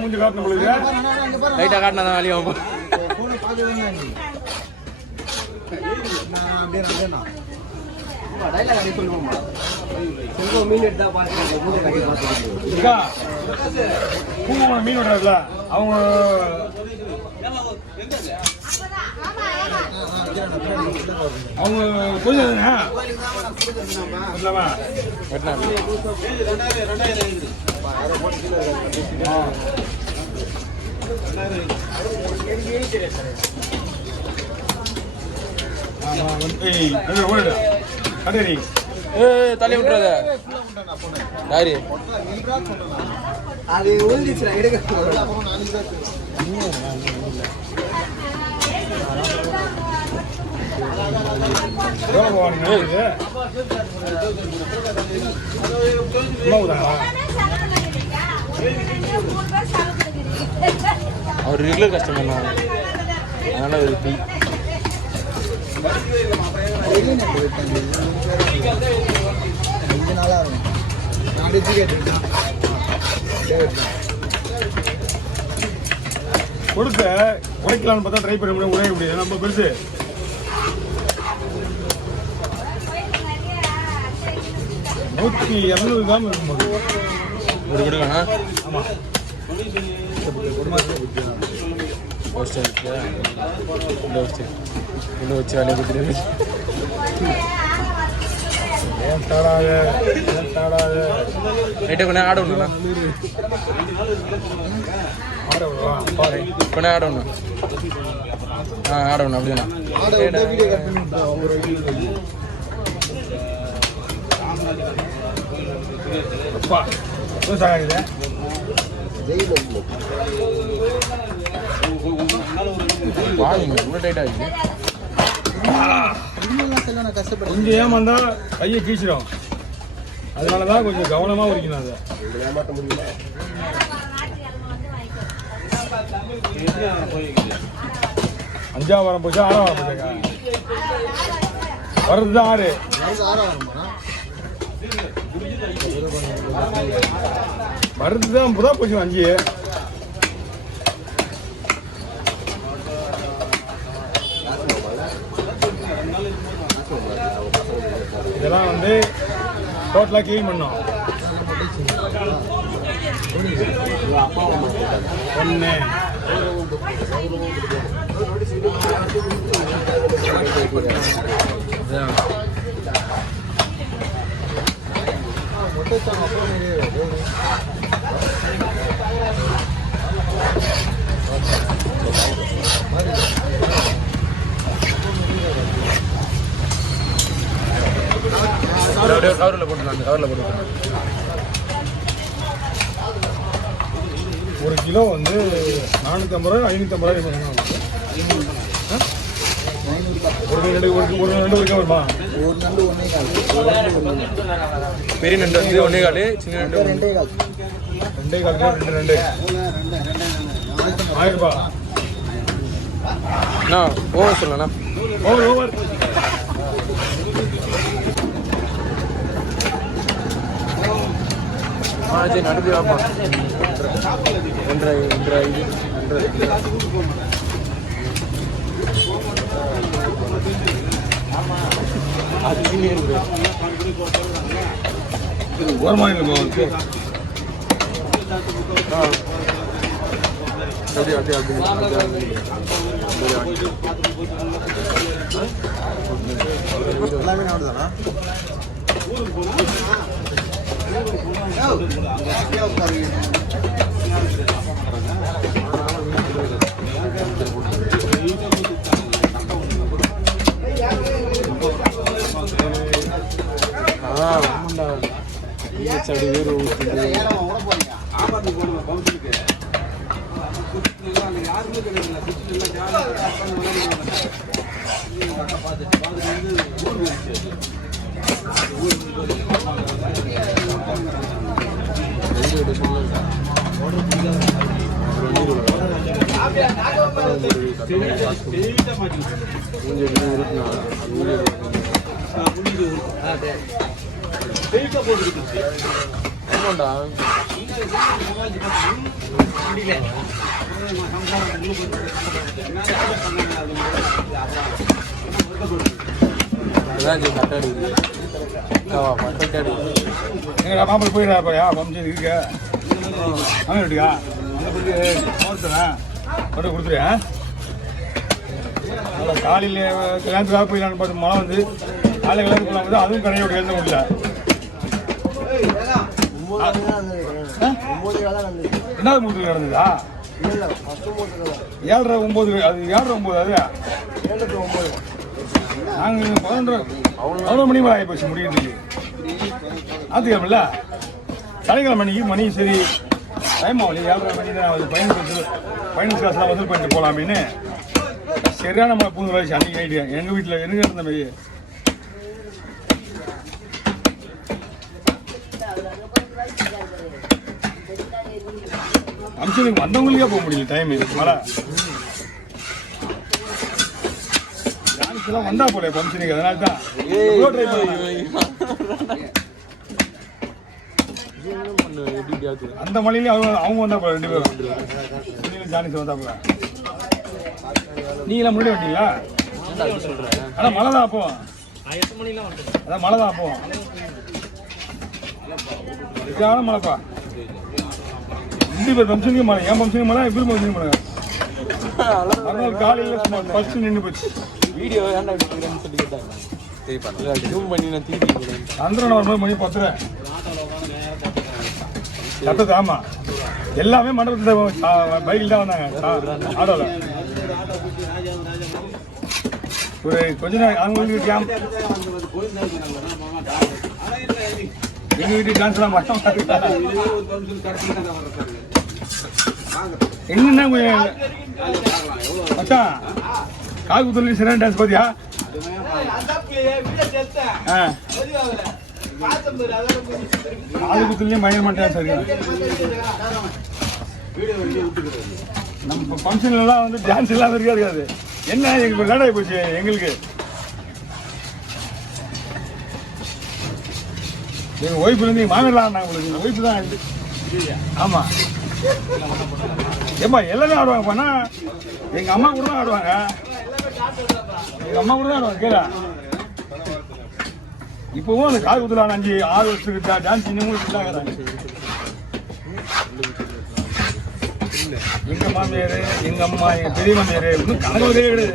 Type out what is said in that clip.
முடிஞ்சு காட்டணும் லைட்டா காட்டினா வேலையும் மீன் விடுறாருல அவங்க அவங்க கொஞ்சம் தள்ளி விட்டுறத யாரு அது ஊழ்ந்துச்சு எடுக்க அவர் ரெகுலர் கஸ்டமர் தான் அதனால ஒரு டீ கொடுக்க உடைக்கலான்னு பார்த்தா ட்ரை பண்ண முடியும் உடைய முடியாது நம்ம பெருசு நூற்றி 200 கிராம் இருக்கும்போது ஒரு கொடுக்கணா ஆமாம் இன்னும் வச்சு வேலையை கொடுத்துட்டு கொஞ்சம் ஆட ஒண்ணுண்ணா கொஞ்சம் ஆட ஒண்ணு ஆட ஒண்ணு அப்படின்னா கொஞ்சம் ஏமாந்தா கையை கீச்சிடும் அதனாலதான் கொஞ்சம் கவனமா உரிக்கணும் அதை ஏமாற்ற முடியல அஞ்சாவது வாரம் போச்சா 6ஆம் வாரம் போச்சாக்கா வர்றதுதான் 6 வர்றதுதான் புதா போச்சு 5 இதெல்லாம் வந்து டோட்டலாக க்ளீன் பண்ணோம் 1 கவரில் போட்டுக்கலாம் கவரில் போட்டுக்கலாம் 1 கிலோ வந்து 450 ரூபா 550 ரூபாய் ஒரு நண்டு வருமா ஒரு நண்டு 1.25 பெரிய நண்டு வந்து 1.25 சின்ன நண்டு 2.25 2 1000 ரூபாய் அண்ணா ஓவர் சொல்லண்ணா ஓவர் சரி நடுப்பு வாப்பா 1.5 அது ஓரமாக இல்லை எல்லாமே நாடுதானா சடி வேறு யாருமே கிடையாது மாப்பிள்ளை போயிடாப்பா பம்சன் இருக்க அவன் எப்படியா மட்டும் கொடுத்துருவேன். காலையில் கல்யாணத்துக்காக போயிடலான்னு பார்த்து மழை வந்து காலையில் கல்யாணம் போகலாம் வந்து அதுவும் கடையோட எழுத முடியல. ரெண்டாவது மூணு நடந்ததா 7:30 9 அது 7:30 9 அது நாங்கள் 11 மணி மேலே ஆகி போச்சு முடியுது. ஞாயிற்றுக்கிழமைல சனிக்கிழமை மணி சரி டைம் ஆகல 7:30 மணி தான் ஆகுது. ஃபைனான்ஸ் காசுலாம் வசூல் பண்ணிட்டு போகலாமேன்னு சரியான நம்ம பூந்து வயசு அன்றைக்கி நைட்டு எங்கள் வீட்டில் எனக்கு இருந்த மாதிரி ஃபங்க்ஷனுக்கு வந்தவங்களுக்கே போக முடியல டைம் இது மழை டான்ஸ்லாம் வந்தா போல ஃபங்க்ஷனுக்கு அதனால தான் ட்ரை அந்த மலையிலேயே அவங்க வந்தா போல 2 பேரும் ஜானிஸ் வந்தா போல. நீங்களாம் முன்னாடி வந்தீங்களா? அதான் மழை தான் அப்போ அதான் மழை தான் அப்போ சரியான மழைப்பா. 2 பேர் ஃபங்க்ஷனுக்கு மழை என் ஃபங்க்ஷனுக்கு மழை இவரு ஃபங்க்ஷனுக்கு மழை. அதனால காலையில் சும்மா ஃபர்ஸ்ட் நின்று போச்சு. வீடியோ ஏன்டா எடுக்கிறேன்னு சொல்லி கேட்டாங்க. ஜூம் பண்ணி நான் திருப்பி சந்திரன் வரும்போது மணி 10 சத்தது. ஆமாம் எல்லாமே மண்டபத்தில் பைக்கில் தான் வந்தாங்க ஆட்டோவில். ஒரு கொஞ்ச நாள் அவங்க வீட்டுக்கு எங்கள் வீட்டுக்கு டான்ஸ்லாம் மட்டும் என்னென்ன மச்சான் கால் குத்தல் சரியான டான்ஸ் பார்த்தியா? காது குத்துலையும் பயங்கரமா டான்ஸ் இருக்கு. நம்ம ஃபங்க்ஷன்லாம் வந்து டான்ஸ் இல்லாமல் இருக்காது. என்ன எங்களுக்கு லேட் ஆகி போச்சு. எங்களுக்கு எங்கள் ஒய்ஃப்லேருந்து எங்கள் மாமியார்லாம் ஆடினாங்க. உங்களுக்கு எங்கள் ஒய்ஃபு தான் ஆடுது. ஆமாம் ஏம்மா எல்லாமே ஆடுவாங்க. பண்ணால் எங்கள் அம்மா கூட தான் ஆடுவாங்க. எங்கள் அம்மா கூட தான் ஆடுவாங்க. கேளா இப்போவும் அந்த காது குத்துலாம் 5-6 வருஷத்துக்கு டான்ஸ் இன்னமும் இதாகிறாங்க. எங்கள் மாமியார் எங்கள் அம்மா எங்கள் பெரிய மாமியார் இன்னும் கனவு கிடையாது.